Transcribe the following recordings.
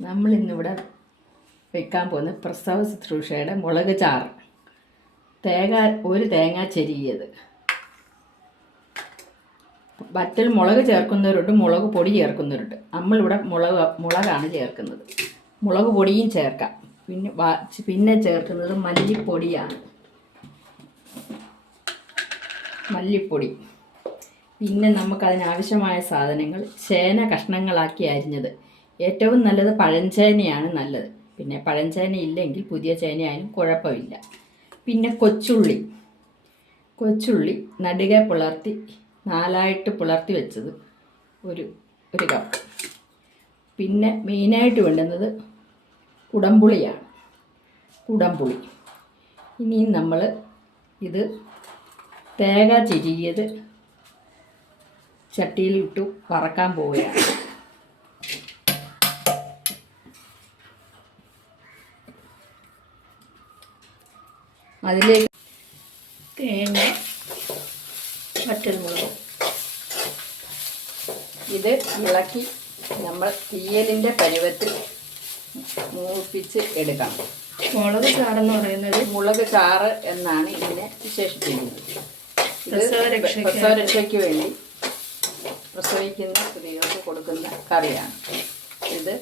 നമ്മളിന്നിവിടെ വെക്കാൻ പോകുന്ന പ്രസവ ശുശ്രൂഷയുടെ മുളക് ചാറ്. ഒരു തേങ്ങ ചെരിയത്. വറ്റൽ മുളക് ചേർക്കുന്നവരുണ്ട്, മുളക് പൊടി ചേർക്കുന്നവരുണ്ട്. നമ്മളിവിടെ മുളകാണ് ചേർക്കുന്നത്. മുളക് പൊടിയും ചേർക്കാം. പിന്നെ ചേർക്കുന്നത് മല്ലിപ്പൊടിയാണ്. മല്ലിപ്പൊടി. പിന്നെ നമുക്കതിനാവശ്യമായ സാധനങ്ങൾ: ചേന കഷ്ണങ്ങളാക്കി അരിഞ്ഞത്. ഏറ്റവും നല്ലത് പഴഞ്ചേനയാണ് നല്ലത്. പിന്നെ പഴഞ്ചേന ഇല്ലെങ്കിൽ പുതിയ ചേനയായാലും കുഴപ്പമില്ല. പിന്നെ കൊച്ചുള്ളി നടുകെ പിളർത്തി 4 പിളർത്തി വെച്ചത് ഒരു കപ്പ്. പിന്നെ മെയിനായിട്ട് വേണ്ടുന്നത് കുടംപുളിയാണ്. കുടംപുളി. ഇനിയും നമ്മൾ ഇത് തേങ്ങ ചിരിയത് ചട്ടിയിലിട്ട് വറക്കാൻ പോവുകയാണ്. അതിലേക്ക് തേങ്ങ, വറ്റൽമുളകും ഇത് ഇളക്കി നമ്മൾ തീയലിൻ്റെ പരുവത്തിൽ മൂപ്പിച്ച് എടുക്കണം. മുളക് ചാറെന്ന് പറയുന്നത് മുളക് ചാറ് എന്നാണ് ഇതിനെ വിശേഷിപ്പിക്കുന്നത്. പ്രസവരക്ഷയ്ക്ക് വേണ്ടി പ്രസവിക്കുന്ന സ്ത്രീകൾക്ക് കൊടുക്കുന്ന കറിയാണ്. ഇത്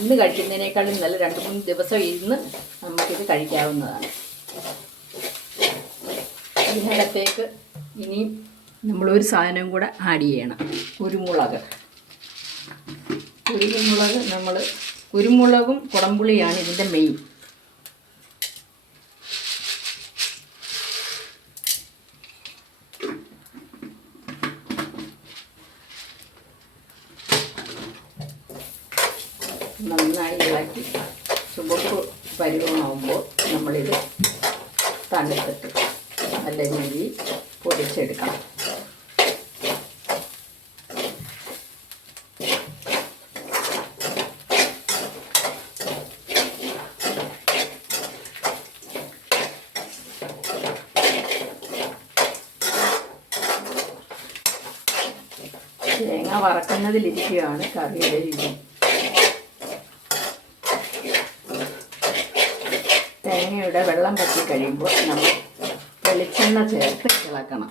ഇന്ന് കഴിക്കുന്നതിനേക്കാളും നല്ല 2-3 ദിവസം ഇരുന്ന് നമുക്കിത് കഴിക്കാവുന്നതാണ്. ഇതിനകത്തേക്ക് ഇനിയും നമ്മളൊരു സാധനം കൂടെ ആഡ് ചെയ്യണം. കുരുമുളകും കുടംപുളിയാണ് ഇതിൻ്റെ മെയിൻ. നന്നായി ഇളക്കി ചുവപ്പ് പരുവമാകുമ്പോൾ നമ്മളിത് തണുത്തിട്ട് നല്ല രീതിയിൽ പൊടിച്ചെടുക്കണം. തേങ്ങ വറക്കുന്നതിലിരിക്കുകയാണ് കറിയുടെ രുചി. തേങ്ങയുടെ വെള്ളം പറ്റി കഴിയുമ്പോൾ നമ്മൾ വെളിച്ചെണ്ണ ചേർത്ത് ഇളക്കണം.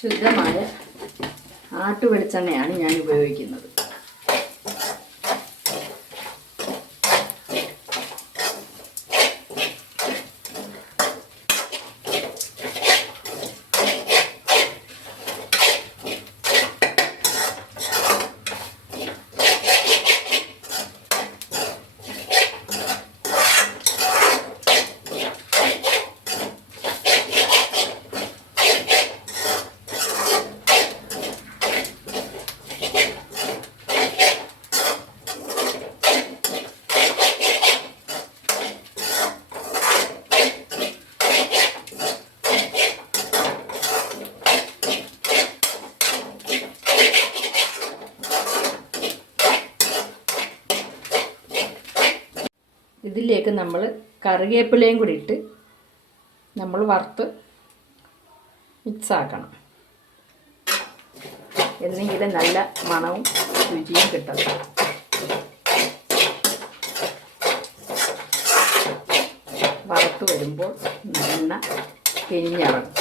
ശുദ്ധമായ ആട്ടുവെളിച്ചെണ്ണയാണ് ഞാൻ ഉപയോഗിക്കുന്നത്. ഇതിലേക്ക് നമ്മൾ കറിവേപ്പിലയും കൂടി ഇട്ട് നമ്മൾ വറുത്ത് മിക്സാക്കണം. എന്നെങ്കിൽ നല്ല മണവും രുചിയും കിട്ടും. വറുത്ത് വരുമ്പോൾ എണ്ണ പിരിഞ്ഞിറങ്ങും.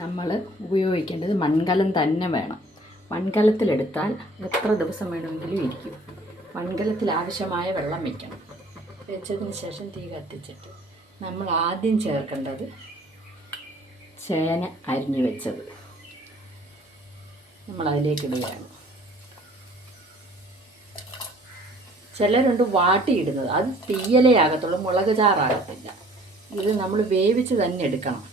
നമ്മൾ ഉപയോഗിക്കേണ്ടത് മൺകലം തന്നെ വേണം. മൺകലത്തിലെടുത്താൽ എത്ര ദിവസം വേണമെങ്കിലും ഇരിക്കും. മൺകലത്തിൽ ആവശ്യമായ വെള്ളം വയ്ക്കണം. വെച്ചതിന് ശേഷം തീ കത്തിച്ചിട്ട് നമ്മൾ ആദ്യം ചേർക്കേണ്ടത് ചേന അരിഞ്ഞു വെച്ചത് നമ്മൾ അതിലേക്ക് ഇടുകയാണ്. ചിലരുണ്ട് വാട്ടിയിടുന്നത്, അത് തീയലേ ആകത്തുള്ളൂ, മുളക് ചാറാകത്തില്ല. ഇത് നമ്മൾ വേവിച്ച് തന്നെ എടുക്കണം.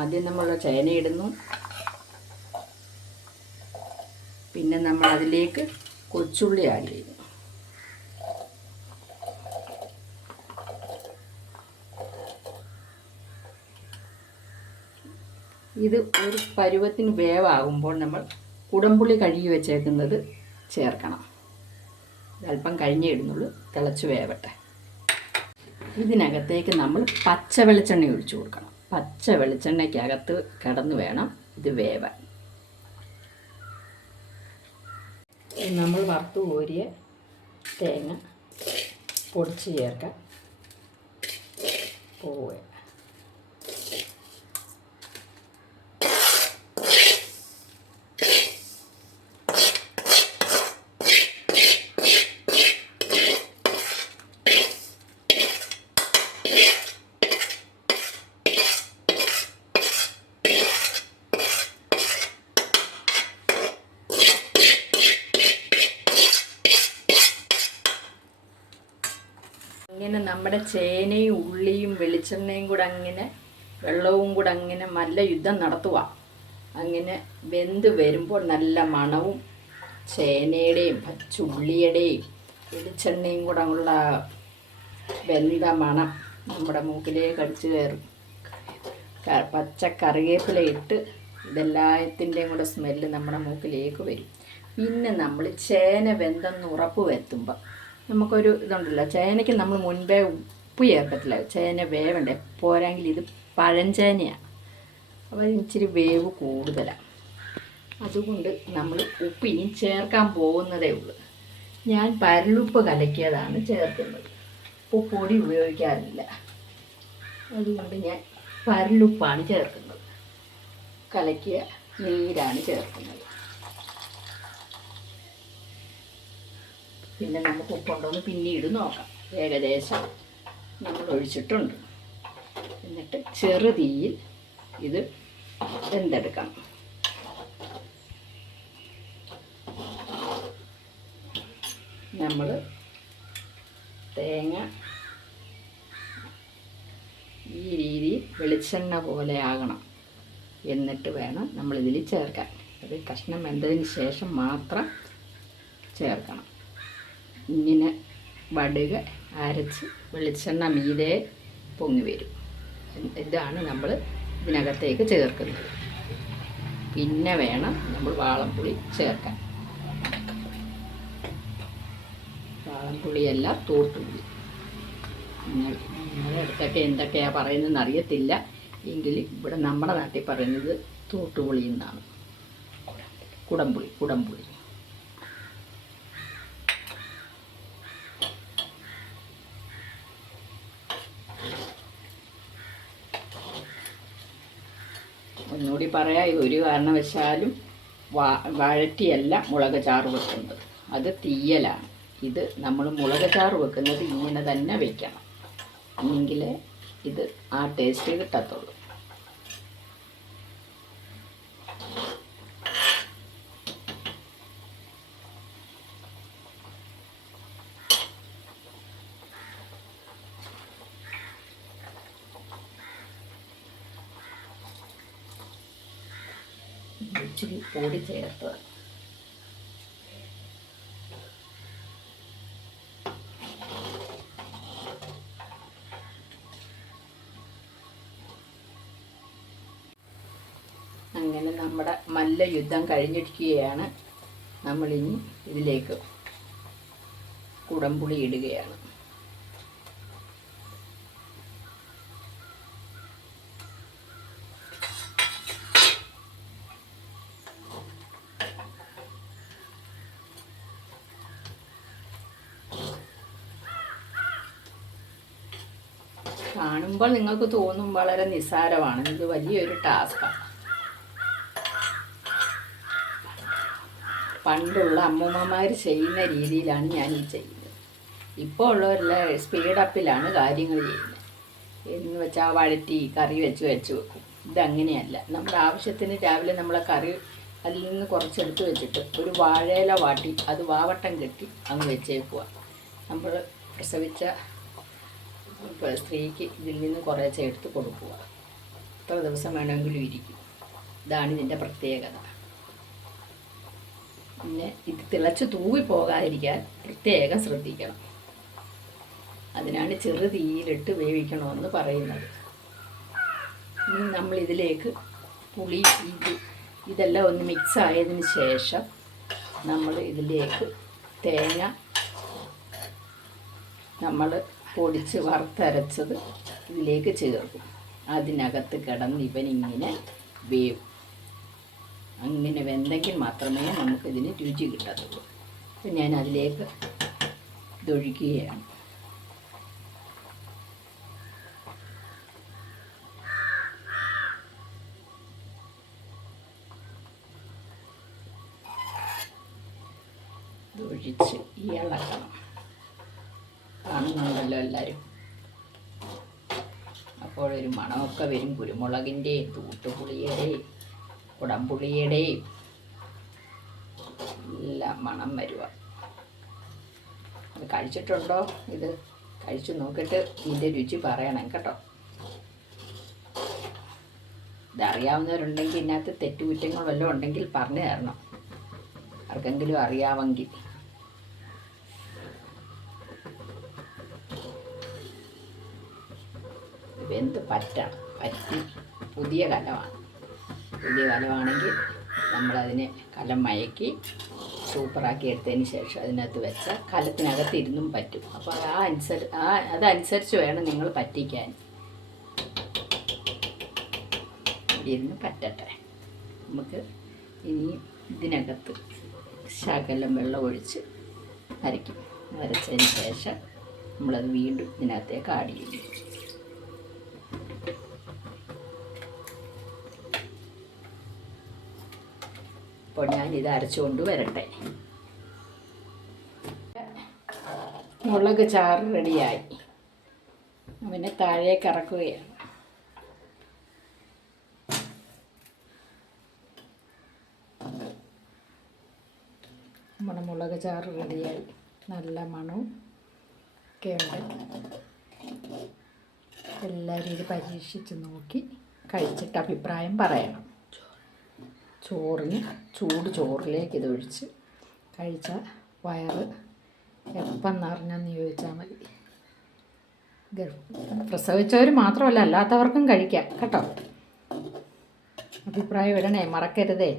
ആദ്യം നമ്മൾ ചേന ഇടുന്നു, പിന്നെ നമ്മൾ അതിലേക്ക് കൊച്ചുള്ളി ആഡ് ചെയ്യുന്നു. ഇത് ഒരു പരുവത്തിന് വേവാകുമ്പോൾ നമ്മൾ കുടംപുളി കഴുകി വെച്ചേക്കുന്നത് ചേർക്കണം. അല്പം കഴിഞ്ഞേ ഇടുന്നുള്ളൂ, തിളച്ച് വേവട്ടെ. ഇതിനകത്തേക്ക് നമ്മൾ പച്ച വെളിച്ചെണ്ണ ഒഴിച്ചു കൊടുക്കണം. പച്ച വെളിച്ചെണ്ണയ്ക്കകത്ത് കിടന്ന് വേണം ഇത് വേവാൻ. നമ്മൾ വറുത്ത് കോരിയ തേങ്ങ പൊടിച്ച് ചേർക്കാം. പോവുക. ഇങ്ങനെ നമ്മുടെ ചേനയും ഉള്ളിയും വെളിച്ചെണ്ണയും കൂടെ അങ്ങനെ വെള്ളവും കൂടെ അങ്ങനെ നല്ല യുദ്ധം നടത്തുക. അങ്ങനെ വെന്ത് വരുമ്പോൾ നല്ല മണവും ചേനയുടെയും പച്ചുള്ളിയുടെയും വെളിച്ചെണ്ണയും കൂടെ ഉള്ള വെന്ത മണം നമ്മുടെ മൂക്കിലേക്ക് അടിച്ച് കയറും. പച്ച കറിവേപ്പില ഇട്ട് ഇതെല്ലാത്തിൻ്റെയും കൂടെ സ്മെല്ല് നമ്മുടെ മൂക്കിലേക്ക് വരും. പിന്നെ നമ്മൾ ചേന വെന്തെന്ന് ഉറപ്പ് വരുത്തുമ്പോൾ നമുക്കൊരു ഇതുണ്ടല്ലോ, ചേനയ്ക്ക് നമ്മൾ മുൻപേ ഉപ്പ് ചേർക്കത്തില്ല, ചേന വേവണ്ടേ. പോരാങ്കിൽ ഇത് പഴഞ്ചേനയാണ്, അപ്പോൾ ഇച്ചിരി വേവ് കൂടുതലാണ്. അതുകൊണ്ട് നമ്മൾ ഉപ്പ് ഇനി ചേർക്കാൻ പോകുന്നതേ ഉള്ളൂ. ഞാൻ പരലുപ്പ് കലക്കിയതാണ് ചേർക്കുന്നത്, ഉപ്പ് പൊടി ഉപയോഗിക്കാറില്ല. അതുകൊണ്ട് ഞാൻ പരലുപ്പാണ് ചേർക്കുന്നത്, കലക്കിയ നീരാണ് ചേർക്കുന്നത്. പിന്നെ നമുക്ക് ഉപ്പുണ്ടോയെന്ന് പിന്നീട് നോക്കാം. ഏകദേശം നമ്മൾ ഒഴിച്ചിട്ടുണ്ട്. എന്നിട്ട് ചെറുതീയിൽ ഇത് വെന്തെടുക്കണം. നമ്മൾ തേങ്ങ ഈ രീതിയിൽ വെളിച്ചെണ്ണ പോലെ ആകണം. എന്നിട്ട് വേണം നമ്മളിതിൽ ചേർക്കാൻ. അത് കഷ്ണം വെന്തതിന് ശേഷം മാത്രം ചേർക്കണം. ഇങ്ങനെ വടുക അരച്ച് വെളിച്ചെണ്ണ മീതെ പൊങ്ങി വരും. ഇതാണ് നമ്മൾ ഇതിനകത്തേക്ക് ചേർക്കുന്നത്. പിന്നെ വേണം നമ്മൾ വാളംപുളി ചേർക്കാൻ. വാളംപുളിയല്ല, തൂർത്തുപുളി. നിങ്ങളുടെ അടുത്തൊക്കെ എന്തൊക്കെയാണ് പറയുന്നതെന്ന് അറിയത്തില്ല. എങ്കിൽ ഇവിടെ നമ്മുടെ നാട്ടിൽ പറയുന്നത് തൂർത്തുപുളി എന്നാണ്. കുടംപുളി. ഒന്നുകൂടി പറയാം, ഒരു കാരണവശാലും വഴറ്റിയല്ല മുളക് ചാറ് വെക്കുന്നത്, അത് തീയലാണ്. ഇത് നമ്മൾ മുളക് ചാറ് വെക്കുന്നത് ഇങ്ങനെ തന്നെ വെക്കണം, എങ്കിലേ ഇത് ആ ടേസ്റ്റ് കിട്ടത്തുള്ളൂ. ഇച്ചിരി പൊടി ചേർത്തത്. അങ്ങനെ നമ്മുടെ മല്ലയുദ്ധം കഴിഞ്ഞിരിക്കുകയാണ്. നമ്മളിനി ഇതിലേക്ക് കുടംപുളി ഇടുകയാണ്. കാണുമ്പോൾ നിങ്ങൾക്ക് തോന്നും വളരെ നിസ്സാരമാണ്, ഇത് വലിയൊരു ടാസ്ക്കാണ്. പണ്ടുള്ള അമ്മൂമ്മമാർ ചെയ്യുന്ന രീതിയിലാണ് ഞാൻ ഈ ചെയ്യുന്നത്. ഇപ്പോൾ ഉള്ളവരെല്ലാം സ്പീഡപ്പിലാണ് കാര്യങ്ങൾ ചെയ്യുന്നത്. എന്ന് വെച്ചാൽ വഴറ്റി കറി വെച്ച് വെക്കും. ഇതങ്ങനെയല്ല. നമ്മുടെ ആവശ്യത്തിന് രാവിലെ നമ്മളെ കറി അതിൽ നിന്ന് കുറച്ചെടുത്ത് വെച്ചിട്ട് ഒരു വാഴയില വാട്ടി അത് വാവട്ടം കെട്ടി അങ്ങ് വെച്ചേക്കുക. നമ്മൾ പ്രസവിച്ച സ്ത്രീക്ക് ഇതിൽ നിന്ന് കുറേശ്ശെ എടുത്ത് കൊടുക്കുക. എത്ര ദിവസം വേണമെങ്കിലും ഇരിക്കും. ഇതാണ് ഇതിൻ്റെ പ്രത്യേകത. പിന്നെ ഇത് തിളച്ച് തൂവി പോകാതിരിക്കാൻ പ്രത്യേകം ശ്രദ്ധിക്കണം. അതിനാണ് ചെറു തീയിലിട്ട് വേവിക്കണമെന്ന് പറയുന്നത്. ഇനി നമ്മളിതിലേക്ക് പുളി ഇതെല്ലാം ഒന്ന് മിക്സ് ആയതിന് ശേഷം നമ്മൾ ഇതിലേക്ക് തേങ്ങ നമ്മൾ പൊടിച്ച് വറുത്തരച്ചത് ഇതിലേക്ക് ചേർക്കും. അതിനകത്ത് കിടന്ന് ഇവനിങ്ങനെ വേവും. അങ്ങനെ വെന്തെങ്കിൽ മാത്രമേ നമുക്കിതിന് രുചി കിട്ടത്തുള്ളൂ. അപ്പം ഞാൻ അതിലേക്ക് ഇതൊഴിക്കുകയാണ്. ഇതൊഴിച്ച് ഇളക്കണം. കാണുന്നുണ്ടല്ലോ എല്ലാവരും. അപ്പോഴൊരു മണമൊക്കെ വരും. കുരുമുളകിൻ്റെയും തൂട്ടുപുളിയുടെയും കുടംപുളിയുടെയും എല്ലാം മണം വരുക. അത് കഴിച്ചിട്ടുണ്ടോ? ഇത് കഴിച്ചു നോക്കിയിട്ട് ഇതിൻ്റെ രുചി പറയണം കേട്ടോ. ഇതറിയാവുന്നവരുണ്ടെങ്കിൽ ഇതിനകത്ത് തെറ്റുകുറ്റങ്ങൾ വല്ലതും ഉണ്ടെങ്കിൽ പറഞ്ഞു തരണം, ആർക്കെങ്കിലും അറിയാമെങ്കിൽ. വെന്ത് പറ്റണം. പറ്റി പുതിയ കലമാണെങ്കിൽ നമ്മളതിനെ കലം മയക്കി സൂപ്പറാക്കി എടുത്തതിന് ശേഷം അതിനകത്ത് വെച്ചാൽ കലത്തിനകത്ത് ഇരുന്നും പറ്റും. അപ്പോൾ അതനുസരിച്ച് വേണം നിങ്ങൾ പറ്റിക്കാൻ. ഇരുന്ന് പറ്റട്ടെ. നമുക്ക് ഇനി ഇതിനകത്ത് ശകലം വെള്ളം ഒഴിച്ച് അരച്ചതിന് ശേഷം നമ്മളത് വീണ്ടും ഇതിനകത്തേക്ക് ആഡ് ചെയ്യും. അപ്പോൾ ഞാനിത് അരച്ചുകൊണ്ട് വരട്ടെ. മുളക് ചാറ് റെഡിയായി. അവനെ താഴേക്ക് ഇറക്കുകയാണ്. നമ്മുടെ മുളക് ചാറ് റെഡിയായി. നല്ല മണവും ഒക്കെ ഉണ്ട്. എല്ലാവരും ഇത് പരീക്ഷിച്ച് നോക്കി കഴിച്ചിട്ട് അഭിപ്രായം പറയണം. ചോറിലേക്ക് ഇതൊഴിച്ച് കഴിച്ചാൽ വയറ് എപ്പം നിറഞ്ഞെന്ന് ചോദിച്ചാൽ മതി. പ്രസവിച്ചവർ മാത്രമല്ല അല്ലാത്തവർക്കും കഴിക്കാം കേട്ടോ. അഭിപ്രായം ഇടണേ, മറക്കരുതേ.